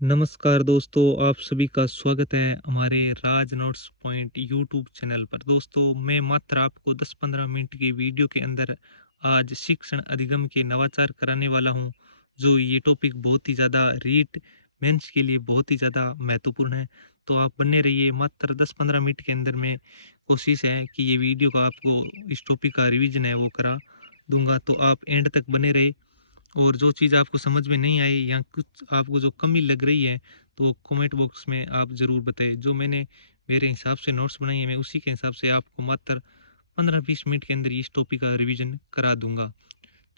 नमस्कार दोस्तों, आप सभी का स्वागत है हमारे राज नोट्स पॉइंट यूट्यूब चैनल पर। दोस्तों, मैं मात्र आपको 10-15 मिनट की वीडियो के अंदर आज शिक्षण अधिगम के नवाचार कराने वाला हूं, जो ये टॉपिक बहुत ही ज़्यादा रीट मेंस के लिए बहुत ही ज़्यादा महत्वपूर्ण है। तो आप बने रहिए। मात्र 10-15 मिनट के अंदर में कोशिश है कि ये वीडियो का आपको इस टॉपिक का रिवीजन है वो करा दूंगा, तो आप एंड तक बने रहे। और जो चीज़ आपको समझ में नहीं आई या कुछ आपको जो कमी लग रही है, तो कमेंट बॉक्स में आप ज़रूर बताएं। जो मैंने मेरे हिसाब से नोट्स बनाई है, मैं उसी के हिसाब से आपको मात्र 15-20 मिनट के अंदर इस टॉपिक का रिवीजन करा दूंगा।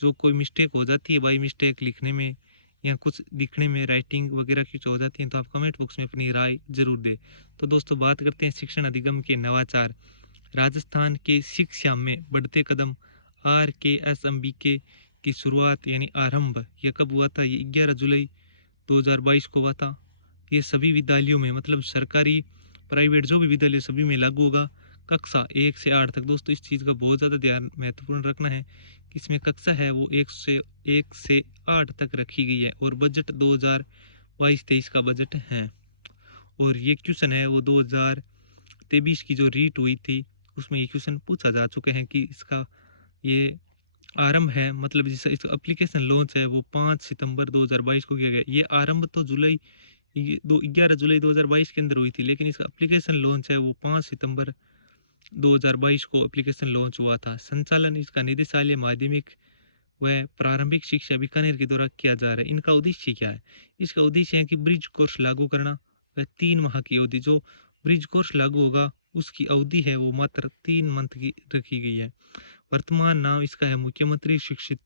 जो कोई मिस्टेक हो जाती है बाई मिस्टेक लिखने में या कुछ लिखने में, राइटिंग वगैरह की हो जाती है, तो आप कमेंट बॉक्स में अपनी राय जरूर दें। तो दोस्तों, बात करते हैं शिक्षण अधिगम के नवाचार। राजस्थान के शिक्षा में बढ़ते कदम। RKSMBK की शुरुआत यानी आरंभ यह कब हुआ था? ये 11 जुलाई 2022 को हुआ था। ये सभी विद्यालयों में, मतलब सरकारी प्राइवेट जो भी विद्यालय, सभी में लागू होगा। कक्षा 1 से 8 तक। दोस्तों, इस चीज़ का बहुत ज़्यादा ध्यान महत्वपूर्ण रखना है कि इसमें कक्षा है वो 1 से 8 तक रखी गई है। और बजट 2022-23 का बजट है। और ये क्वेश्चन है वो 2023 की जो रीट हुई थी, उसमें ये क्वेश्चन पूछा जा चुके हैं कि इसका ये आरंभ है, मतलब जिस इस एप्लीकेशन लॉन्च है वो 5 सितंबर 2022 को किया गया। ये आरंभ तो जुलाई ये दो 11 जुलाई 2022 के अंदर हुई थी, लेकिन इसका एप्लीकेशन लॉन्च है वो 5 सितंबर 2022 को एप्लीकेशन लॉन्च हुआ था। संचालन इसका निदेशालय माध्यमिक व प्रारंभिक शिक्षा बीकानेर के द्वारा किया जा रहा है। इनका उद्देश्य क्या है? इसका उद्देश्य है कि ब्रिज कोर्स लागू करना। वह 3 माह की अवधि, जो ब्रिज कोर्स लागू होगा उसकी अवधि है वो मात्र 3 मंथ की रखी गई है। वर्तमान नाम इसका है मुख्यमंत्री शिक्षित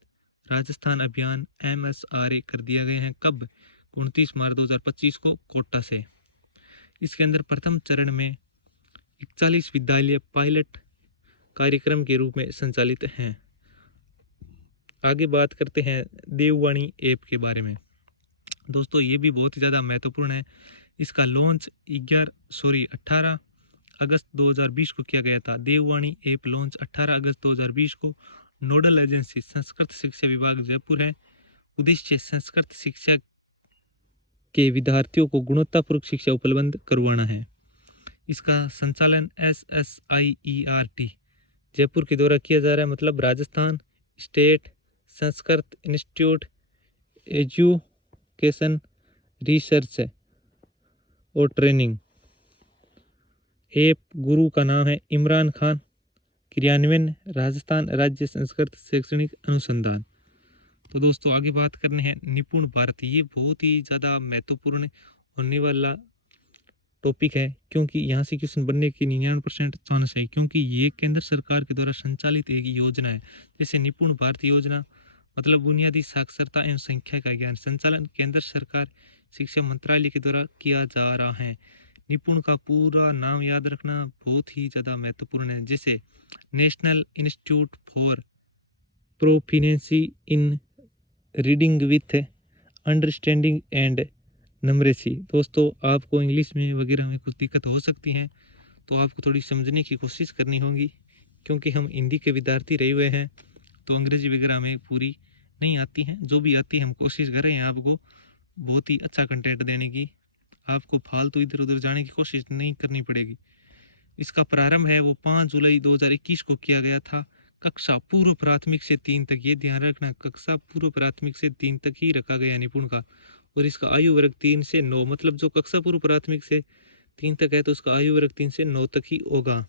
राजस्थान अभियान, MSRA कर दिया गया है। कब? 29 मार्च 2025 को कोटा से। इसके अंदर प्रथम चरण में 41 विद्यालय पायलट कार्यक्रम के रूप में संचालित हैं। आगे बात करते हैं देववाणी ऐप के बारे में। दोस्तों, ये भी बहुत ही ज़्यादा महत्वपूर्ण है। इसका लॉन्च 18 अगस्त 2020 को किया गया था। देववाणी ऐप लॉन्च 18 अगस्त 2020 को। नोडल एजेंसी संस्कृत शिक्षा विभाग जयपुर है। उद्देश्य संस्कृत शिक्षा के विद्यार्थियों को गुणवत्तापूर्ण शिक्षा उपलब्ध करवाना है। इसका संचालन SSIERT जयपुर के द्वारा किया जा रहा है, मतलब Rajasthan state Sanskrit institute education research और ट्रेनिंग। ऐप गुरु का नाम है इमरान खान। क्रियान्वयन राजस्थान राज्य संस्कृत शैक्षणिक अनुसंधान। तो दोस्तों, आगे बात करने हैं निपुण भारत। ये बहुत ही ज़्यादा महत्वपूर्ण होने वाला टॉपिक है, क्योंकि यहाँ से क्वेश्चन बनने की 99% चांस है, क्योंकि ये केंद्र सरकार के द्वारा संचालित एक योजना है। जैसे निपुण भारत योजना, मतलब बुनियादी साक्षरता एवं संख्या का ज्ञान। संचालन केंद्र सरकार शिक्षा मंत्रालय के द्वारा किया जा रहा है। निपुण का पूरा नाम याद रखना बहुत ही ज़्यादा महत्वपूर्ण है। जैसे national institute for proficiency in reading with understanding and numeracy. दोस्तों, आपको इंग्लिश में वगैरह में कुछ दिक्कत हो सकती है, तो आपको थोड़ी समझने की कोशिश करनी होगी, क्योंकि हम हिंदी के विद्यार्थी रहे हुए हैं, तो अंग्रेजी वगैरह हमें पूरी नहीं आती हैं। जो भी आती है हम कोशिश कर रहे हैं आपको बहुत ही अच्छा कंटेंट देने की। आपको फालतू इधर उधर जाने की कोशिश नहीं करनी पड़ेगी। इसका प्रारंभ है वो 5 जुलाई 2021 को किया गया था। कक्षा पूर्व प्राथमिक से 3 तक, ये ध्यान रखना, कक्षा पूर्व प्राथमिक से 3 तक ही रखा गया निपुण का। और इसका आयु वर्ग 3 से 9, मतलब जो कक्षा पूर्व प्राथमिक से 3 तक है तो उसका आयु वर्ग 3 से 9 तक ही होगा।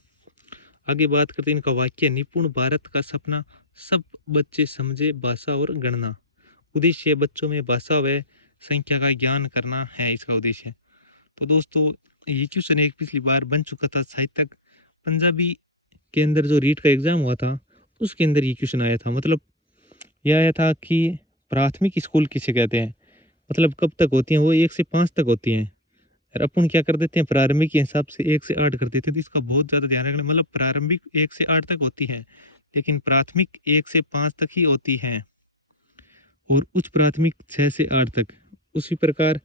आगे बात करते हैं इनका वाक्य। निपुण भारत का सपना सब बच्चे समझे भाषा और गणना। उद्देश्य बच्चों में भाषा व संख्या का ज्ञान करना है, इसका उद्देश्य। तो दोस्तों, ये क्वेश्चन एक पिछली बार बन चुका था साहित्यक पंजाबी के अंदर, जो रीट का एग्जाम हुआ था उसके अंदर ये क्वेश्चन आया था। मतलब यह आया था कि प्राथमिक स्कूल किसे कहते हैं, मतलब कब तक होती हैं वो? 1 से 5 तक होती हैं। और अपन क्या कर देते हैं, प्रारंभिक के हिसाब से 1 से 8 कर देते हैं। तो इसका बहुत ज़्यादा ध्यान रखना, मतलब प्रारंभिक 1 से 8 तक होती है, लेकिन प्राथमिक 1 से 5 तक ही होती है, और उच्च प्राथमिक 6 से 8 तक। उसी प्रकार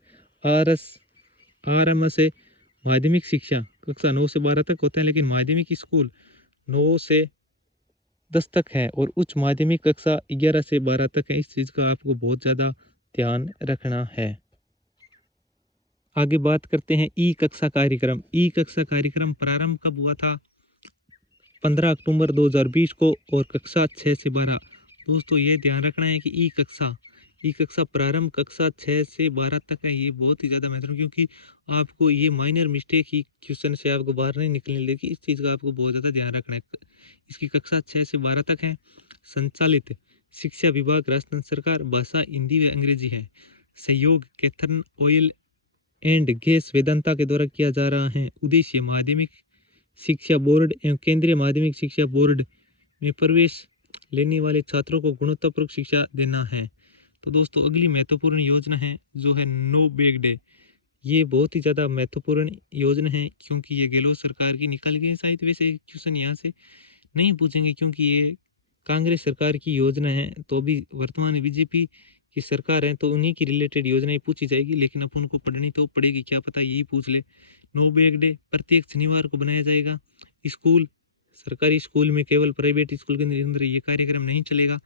RS से माध्यमिक शिक्षा कक्षा 9 से 12 तक होते हैं, लेकिन माध्यमिक स्कूल 9 से 10 तक है, और उच्च माध्यमिक कक्षा 11 से 12 तक है। इस चीज़ का आपको बहुत ज़्यादा ध्यान रखना है। आगे बात करते हैं ई कक्षा कार्यक्रम। ई कक्षा कार्यक्रम प्रारंभ कब हुआ था? 15 अक्टूबर 2020 को, और कक्षा 6 से 12। दोस्तों ये ध्यान रखना है कि ई कक्षा प्रारंभ कक्षा 6 से 12 तक है। ये बहुत ही ज़्यादा महत्वपूर्ण, क्योंकि आपको ये माइनर मिस्टेक ही क्वेश्चन से आपको बाहर नहीं निकलने देगी। इस चीज़ का आपको बहुत ज़्यादा ध्यान रखना है। इसकी कक्षा 6 से 12 तक है। संचालित शिक्षा विभाग राजस्थान सरकार, भाषा हिंदी व अंग्रेजी है। सहयोग कैथन ऑयल एंड गैस वेदांता के द्वारा किया जा रहा है। उद्देश्य माध्यमिक शिक्षा बोर्ड एवं केंद्रीय माध्यमिक शिक्षा बोर्ड में प्रवेश लेने वाले छात्रों को गुणवत्तापूर्ण शिक्षा देना है। तो दोस्तों अगली महत्वपूर्ण योजना है जो है नो बैग डे। ये बहुत ही ज़्यादा महत्वपूर्ण योजना है, क्योंकि ये गहलोत सरकार की निकल गई है। शायद वैसे क्वेश्चन यहाँ से नहीं पूछेंगे, क्योंकि ये कांग्रेस सरकार की योजना है। तो अभी वर्तमान बीजेपी की सरकार है, तो उन्हीं की रिलेटेड योजनाएं पूछी जाएगी, लेकिन अपन को पढ़नी तो पड़ेगी, क्या पता यही पूछ ले। नो बैग डे प्रत्येक शनिवार को बनाया जाएगा। स्कूल, सरकारी स्कूल में केवल प्राइवेट स्कूल के अंदर ये कार्यक्रम नहीं चलेगा।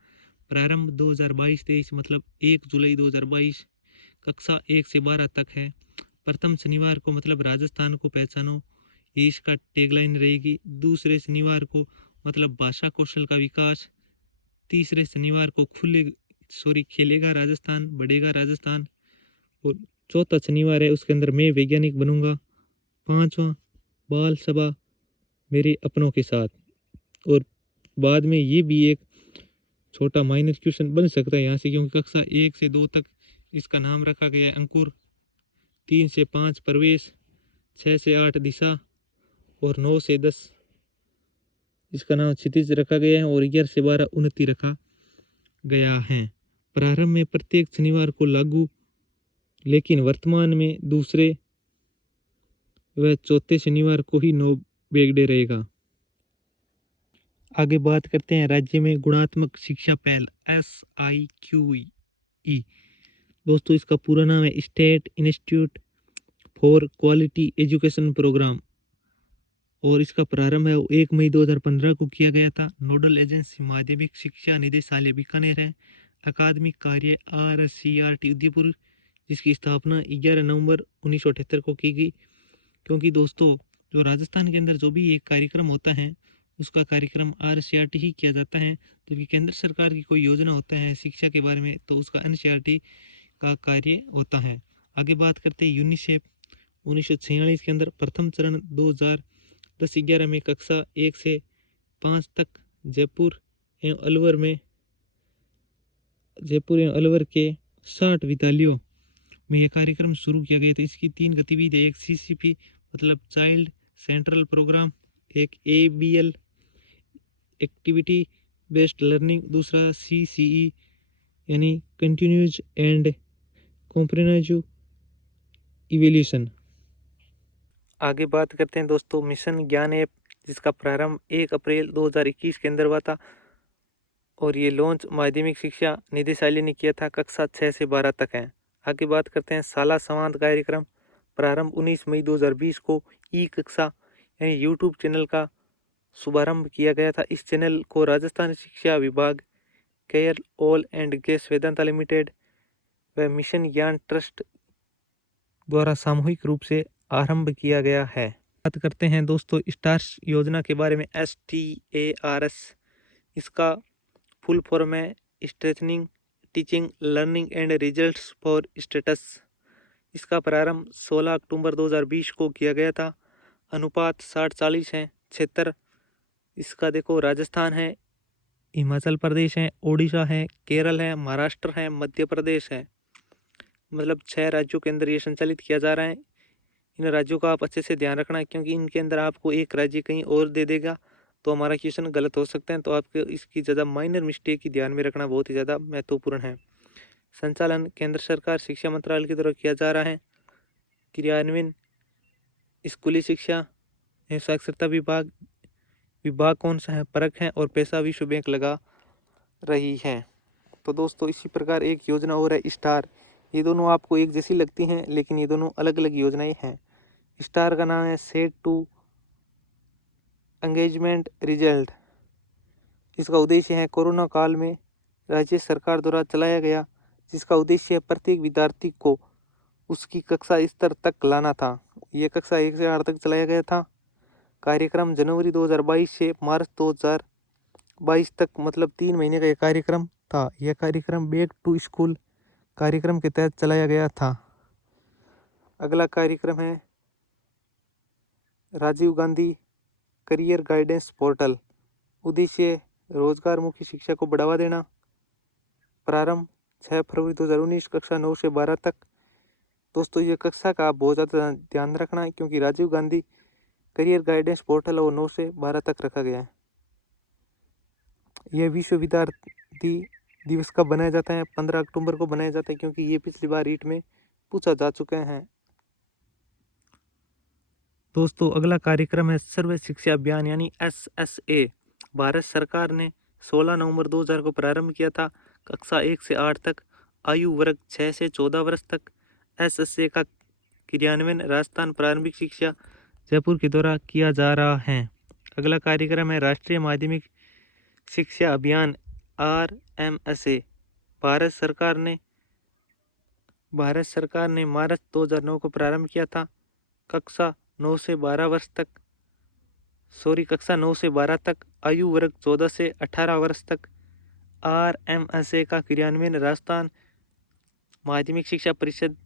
प्रारंभ 2022-23 मतलब 1 जुलाई 2022, कक्षा 1 से 12 तक है। प्रथम शनिवार को मतलब राजस्थान को पहचानो, ये इसका टैगलाइन रहेगी। दूसरे शनिवार को मतलब भाषा कौशल का विकास। तीसरे शनिवार को खेलेगा राजस्थान, बढ़ेगा राजस्थान। और चौथा शनिवार है, उसके अंदर मैं वैज्ञानिक बनूंगा। पांचवा बाल सभा मेरे अपनों के साथ। और बाद में ये भी एक छोटा माइनर क्वेश्चन बन सकता है यहाँ से, क्योंकि कक्षा 1 से 2 तक इसका नाम रखा गया है अंकुर, 3 से 5 प्रवेश, 6 से 8 दिशा, और 9 से 10 इसका नाम क्षितिज रखा गया है, और 11 से 12 उन्नति रखा गया है। प्रारंभ में प्रत्येक शनिवार को लागू, लेकिन वर्तमान में दूसरे व चौथे शनिवार को ही नो बैग डे रहेगा। आगे बात करते हैं राज्य में गुणात्मक शिक्षा पहल SIQE। दोस्तों इसका पूरा नाम है State Institute for Quality Education Programme, और इसका प्रारंभ है 1 मई 2015 को किया गया था। नोडल एजेंसी माध्यमिक शिक्षा निदेशालय बीकानेर है। अकादमिक कार्य RCRT उदयपुर, जिसकी स्थापना 11 नवंबर 1978 को की गई। क्योंकि दोस्तों जो राजस्थान के अंदर जो भी एक कार्यक्रम होता है, उसका कार्यक्रम RCRT ही किया जाता है। जबकि केंद्र सरकार की कोई योजना होता है शिक्षा के बारे में, तो उसका NCRT का कार्य होता है। आगे बात करते हैं यूनिसेफ। 1946 के अंदर प्रथम चरण 2010-11 में कक्षा 1 से 5 तक जयपुर एवं अलवर के 60 विद्यालयों में यह कार्यक्रम शुरू किया गया था। इसकी 3 गतिविधियाँ, एक CCP मतलब चाइल्ड सेंट्रल प्रोग्राम, एक ABL एक्टिविटी बेस्ड लर्निंग, दूसरा CCE यानी कंटिन्यूज एंड कॉम्प्रिहेंसिव इवैल्यूएशन। आगे बात करते हैं दोस्तों मिशन ज्ञान ऐप, जिसका प्रारंभ 1 अप्रैल 2021 के अंदर हुआ था, और ये लॉन्च माध्यमिक शिक्षा निदेशालय ने किया था। कक्षा 6 से 12 तक है। आगे बात करते हैं शाला संवाद कार्यक्रम, प्रारंभ 19 मई 2020 को ई कक्षा यानी यूट्यूब चैनल का शुभारंभ किया गया था। इस चैनल को राजस्थान शिक्षा विभाग, care oil and gas Vedanta limited व मिशन ज्ञान ट्रस्ट द्वारा सामूहिक रूप से आरंभ किया गया है। बात करते हैं दोस्तों स्टार्स योजना के बारे में। STARS इसका फुल फॉर्म है strengthening teaching learning and results for states. इसका प्रारंभ 16 अक्टूबर 2020 को किया गया था। अनुपात 60-40 है। क्षेत्र इसका देखो राजस्थान है, हिमाचल प्रदेश है, ओडिशा है, केरल है, महाराष्ट्र है, मध्य प्रदेश है। मतलब 6 राज्यों के अंदर ये संचालित किया जा रहा है। इन राज्यों का आप अच्छे से ध्यान रखना, क्योंकि इनके अंदर आपको एक राज्य कहीं और दे देगा तो हमारा क्वेश्चन गलत हो सकता है। तो आपको इसकी ज़्यादा माइनर मिस्टेक की ध्यान में रखना बहुत ही ज़्यादा महत्वपूर्ण है। संचालन केंद्र सरकार शिक्षा मंत्रालय की तरफ किया जा रहा है। क्रियान्वयन स्कूली शिक्षा एवं साक्षरता विभाग कौन सा है? परख है, और पैसा विश्व बैंक लगा रही है। तो दोस्तों इसी प्रकार एक योजना और है स्टार। ये दोनों आपको एक जैसी लगती हैं, लेकिन ये दोनों अलग अलग योजनाएं हैं। स्टार का नाम है सेट टू एंगेजमेंट रिजल्ट। इसका उद्देश्य है कोरोना काल में राज्य सरकार द्वारा चलाया गया, जिसका उद्देश्य है प्रत्येक विद्यार्थी को उसकी कक्षा स्तर तक लाना था। ये कक्षा 1 से 8 तक चलाया गया था। कार्यक्रम जनवरी 2022 से मार्च 2022 तक, मतलब 3 महीने का ये कार्यक्रम था। यह कार्यक्रम बैक टू स्कूल कार्यक्रम के तहत चलाया गया था। अगला कार्यक्रम है Rajiv Gandhi Career Guidance Portal. उद्देश्य रोजगारमुखी शिक्षा को बढ़ावा देना। प्रारंभ 6 फरवरी 2019, कक्षा 9 से 12 तक। दोस्तों ये कक्षा का आप बहुत ज़्यादा ध्यान रखना है, क्योंकि Rajiv Gandhi Career Guidance Portal और 9 से 12 तक रखा गया है। यह विश्व विद्यार्थी दिवस कब बनाया जाता है? 15 अक्टूबर को बनाया जाता है, क्योंकि ये पिछली बार रीट में पूछा जा चुके हैं। दोस्तों अगला कार्यक्रम है सर्व शिक्षा अभियान यानी SSA। भारत सरकार ने 16 नवंबर 2000 को प्रारंभ किया था। कक्षा 1 से 8 तक, आयु वर्ग 6 से 14 वर्ष तक। SSA का क्रियान्वयन राजस्थान प्रारंभिक शिक्षा जयपुर के द्वारा किया जा रहा है। अगला कार्यक्रम है राष्ट्रीय माध्यमिक शिक्षा अभियान RMSA। भारत सरकार ने मार्च 2009 को प्रारंभ किया था। कक्षा 9 से 12 तक, आयु वर्ग 14 से 18 वर्ष तक। RMSA का क्रियान्वयन राजस्थान माध्यमिक शिक्षा परिषद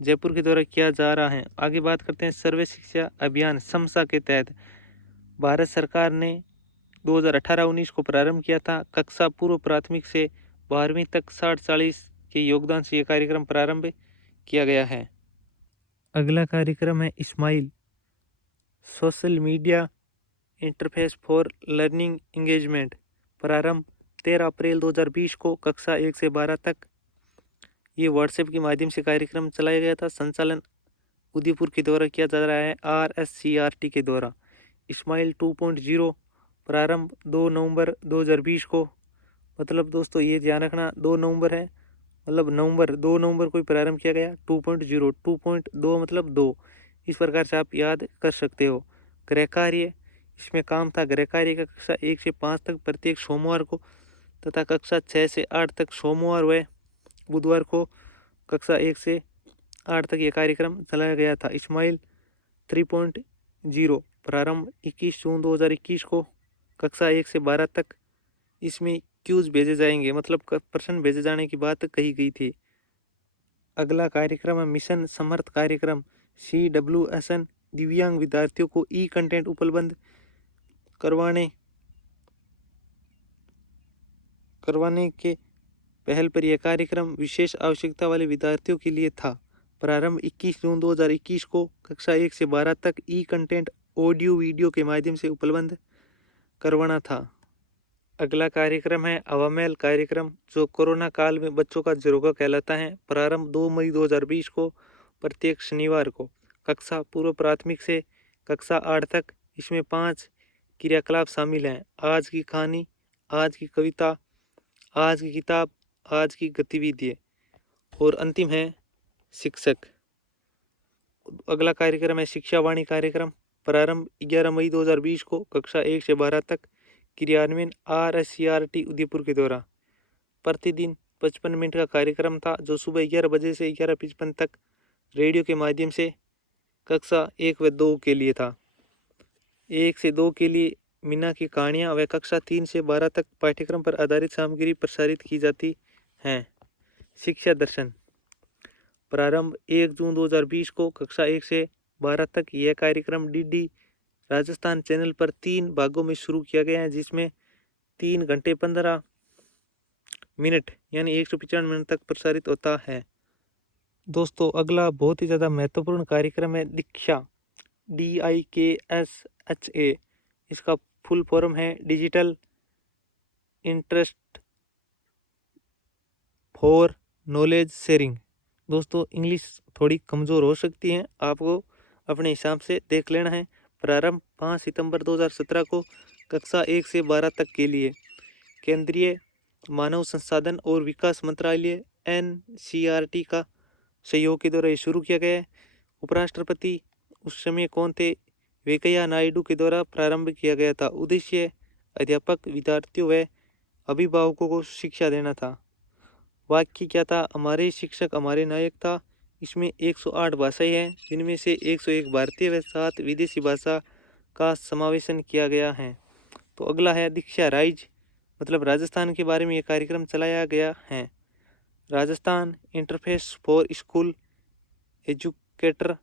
जयपुर के द्वारा किया जा रहा है। आगे बात करते हैं सर्व शिक्षा अभियान समसा के तहत भारत सरकार ने 2018-19 को प्रारंभ किया था। कक्षा पूर्व प्राथमिक से 12वीं तक 60-40 के योगदान से यह कार्यक्रम प्रारंभ किया गया है। अगला कार्यक्रम है SMILE Social Media Interface for Learning Engagement. प्रारंभ 13 अप्रैल 2020 को, कक्षा 1 से 12 तक। ये व्हाट्सएप के माध्यम से कार्यक्रम चलाया गया था। संचालन उदयपुर के द्वारा किया जा रहा है RSCRT के द्वारा। इस्माइल 2.0 प्रारंभ 2 नवंबर 2020 को, मतलब दोस्तों ये ध्यान रखना 2 नवंबर है, मतलब 2 नवंबर को प्रारंभ किया गया। 2.0 2.2 मतलब 2, इस प्रकार से आप याद कर सकते हो। गृह कार्य, इसमें काम था गृह कार्य का कक्षा 1 से 5 तक प्रत्येक सोमवार को, तथा कक्षा 6 से 8 तक सोमवार व बुधवार को कक्षा 1 से 8 तक ये कार्यक्रम चलाया गया था। इस्माइल 3.0 प्रारंभ 21 जून 2021 को, कक्षा 1 से 12 तक। इसमें क्यूज भेजे जाएंगे, मतलब प्रश्न भेजे जाने की बात कही गई थी। अगला कार्यक्रम है मिशन समर्थ कार्यक्रम CWSN। दिव्यांग विद्यार्थियों को ई कंटेंट उपलब्ध करवाने के पहल पर यह कार्यक्रम विशेष आवश्यकता वाले विद्यार्थियों के लिए था। प्रारंभ 21 जून 2021 को, कक्षा 1 से 12 तक ई कंटेंट ऑडियो वीडियो के माध्यम से उपलब्ध करवाना था। अगला कार्यक्रम है अवामेल कार्यक्रम, जो कोरोना काल में बच्चों का झरोखा कहलाता है। प्रारंभ 2 मई 2020 को, प्रत्येक शनिवार को, कक्षा पूर्व प्राथमिक से कक्षा 8 तक। इसमें 5 क्रियाकलाप शामिल हैं: आज की कहानी, आज की कविता, आज की किताब, आज की गतिविधि, और अंतिम है शिक्षक। अगला कार्यक्रम है शिक्षा वाणी कार्यक्रम। प्रारंभ 11 मई 2020 को, कक्षा 1 से 12 तक। क्रियान्वयन RSCRT उदयपुर के द्वारा। प्रतिदिन 55 मिनट का कार्यक्रम था, जो सुबह 11 बजे से 11:55 तक रेडियो के माध्यम से कक्षा 1 व 2 के लिए था। 1 से 2 के लिए मीना की कहानियाँ व कक्षा 3 से 12 तक पाठ्यक्रम पर आधारित सामग्री प्रसारित की जाती हैं। शिक्षा दर्शन प्रारंभ 1 जून 2020 को, कक्षा 1 से 12 तक। यह कार्यक्रम DD राजस्थान चैनल पर 3 भागों में शुरू किया गया है, जिसमें 3 घंटे 15 मिनट यानी 195 मिनट तक प्रसारित होता है। दोस्तों अगला बहुत ही ज़्यादा महत्वपूर्ण कार्यक्रम है दीक्षा DIKSHA। इसका फुल फॉर्म है digital interest for knowledge sharing. दोस्तों इंग्लिश थोड़ी कमज़ोर हो सकती है, आपको अपने हिसाब से देख लेना है। प्रारंभ 5 सितंबर 2017 को, कक्षा 1 से 12 तक के लिए। केंद्रीय मानव संसाधन और विकास मंत्रालय NCERT का सहयोग के द्वारा ये शुरू किया गया है। उपराष्ट्रपति उस समय कौन थे? वेंकैया नायडू के द्वारा प्रारंभ किया गया था। उद्देश्य अध्यापक, विद्यार्थियों व अभिभावकों को शिक्षा देना था। वाक्य क्या था? हमारे शिक्षक हमारे नायक था, इसमें 108 भाषाएं हैं, जिनमें से 101 भारतीय व 7 विदेशी भाषा का समावेशन किया गया है। तो अगला है दीक्षा राइज, मतलब राजस्थान के बारे में ये कार्यक्रम चलाया गया है। Rajasthan interface for school educator,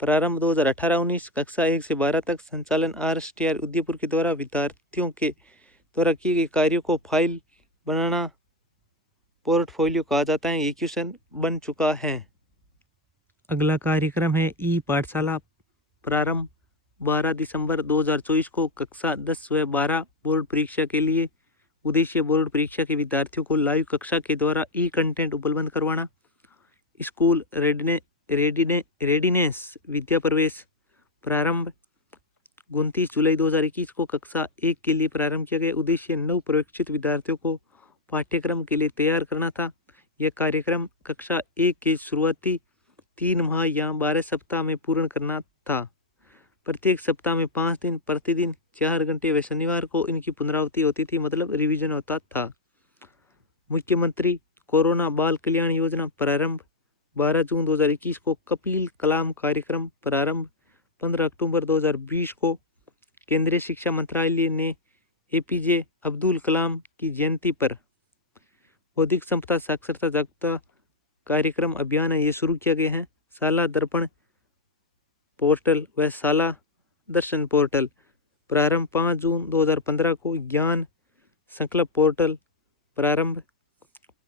प्रारंभ 2018-19, कक्षा 1 से 12 तक, संचालन RSTR उदयपुर के द्वारा विद्यार्थियों के द्वारा किए गए कार्यों को फाइल बनाना पोर्टफोलियो कहा जाता है। ये क्वेश्चन बन चुका है। अगला कार्यक्रम है ई पाठशाला, प्रारंभ 12 दिसंबर 2024 को, कक्षा 10 व 12 बोर्ड परीक्षा के लिए। उद्देश्य बोर्ड परीक्षा के विद्यार्थियों को लाइव कक्षा के द्वारा ई कंटेंट उपलब्ध करवाना। स्कूल रेडीनेस विद्या प्रवेश, प्रारंभ 29 जुलाई 2021 को, कक्षा 1 के लिए प्रारंभ किया गया। उद्देश्य नव प्रशिक्षित विद्यार्थियों को पाठ्यक्रम के लिए तैयार करना था। यह कार्यक्रम कक्षा 1 के शुरुआती 3 माह या 12 सप्ताह में पूर्ण करना था। प्रत्येक सप्ताह में 5 दिन, प्रतिदिन 4 घंटे व शनिवार को इनकी पुनरावृत्ति होती थी, मतलब रिवीजन होता था। मुख्यमंत्री कोरोना बाल कल्याण योजना, प्रारंभ 12 जून 2021 को। कपिल कलाम कार्यक्रम, प्रारंभ 15 अक्टूबर 2020 को। केंद्रीय शिक्षा मंत्रालय ने APJ अब्दुल कलाम की जयंती पर बौद्धिक संपदा साक्षरता जागरूकता कार्यक्रम अभियान है, ये शुरू किया गया है। शाला दर्पण पोर्टल व शाला दर्शन पोर्टल, प्रारंभ 5 जून 2015 को। ज्ञान संकल्प पोर्टल, प्रारंभ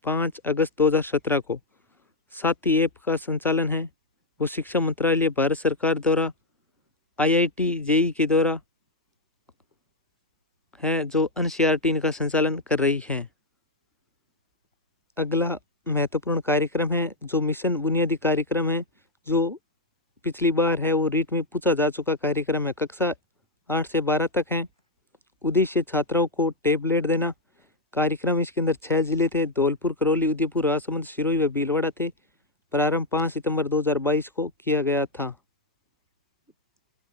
5 अगस्त 2017 को। साथी ऐप का संचालन है वो शिक्षा मंत्रालय भारत सरकार द्वारा IIT JEE के द्वारा है, जो NCERT इनका संचालन कर रही है। अगला महत्वपूर्ण कार्यक्रम है जो मिशन बुनियादी कार्यक्रम है, जो पिछली बार है वो रीट में पूछा जा चुका कार्यक्रम है। कक्षा 8 से 12 तक है। उद्देश्य छात्राओं को टैबलेट देना। कार्यक्रम इसके अंदर 6 जिले थे, धौलपुर, करौली, उदयपुर, राजसमंद, सिरोही व भीलवाड़ा थे। प्रारंभ 5 सितंबर 2022 को किया गया था।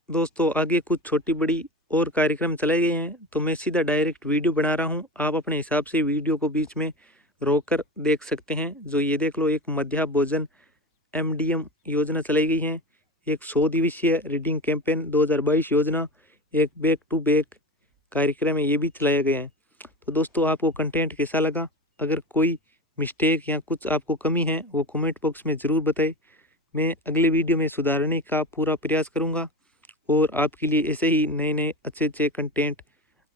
दोस्तों आगे कुछ छोटी बड़ी और कार्यक्रम चलाए गए हैं, तो मैं सीधा डायरेक्ट वीडियो बना रहा हूं। आप अपने हिसाब से वीडियो को बीच में रोककर देख सकते हैं। जो ये देख लो, एक मध्याह्न भोजन MDM योजना चलाई गई है, एक 100 दिवसीय रीडिंग कैंपेन 2022 योजना, एक बैक टू बैक कार्यक्रम है, ये भी चलाया गया है। तो दोस्तों आपको कंटेंट कैसा लगा? अगर कोई मिस्टेक या कुछ आपको कमी है वो कमेंट बॉक्स में ज़रूर बताएं। मैं अगले वीडियो में सुधारने का पूरा प्रयास करूंगा और आपके लिए ऐसे ही नए नए अच्छे अच्छे कंटेंट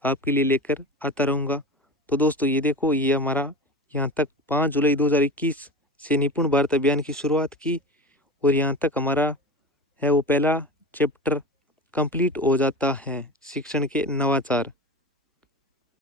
आपके लिए लेकर आता रहूँगा। तो दोस्तों ये देखो, ये हमारा यहाँ तक 5 जुलाई 2021 से निपुण भारत अभियान की शुरुआत की और यहाँ तक हमारा है वो पहला चैप्टर कंप्लीट हो जाता है, शिक्षण के नवाचार।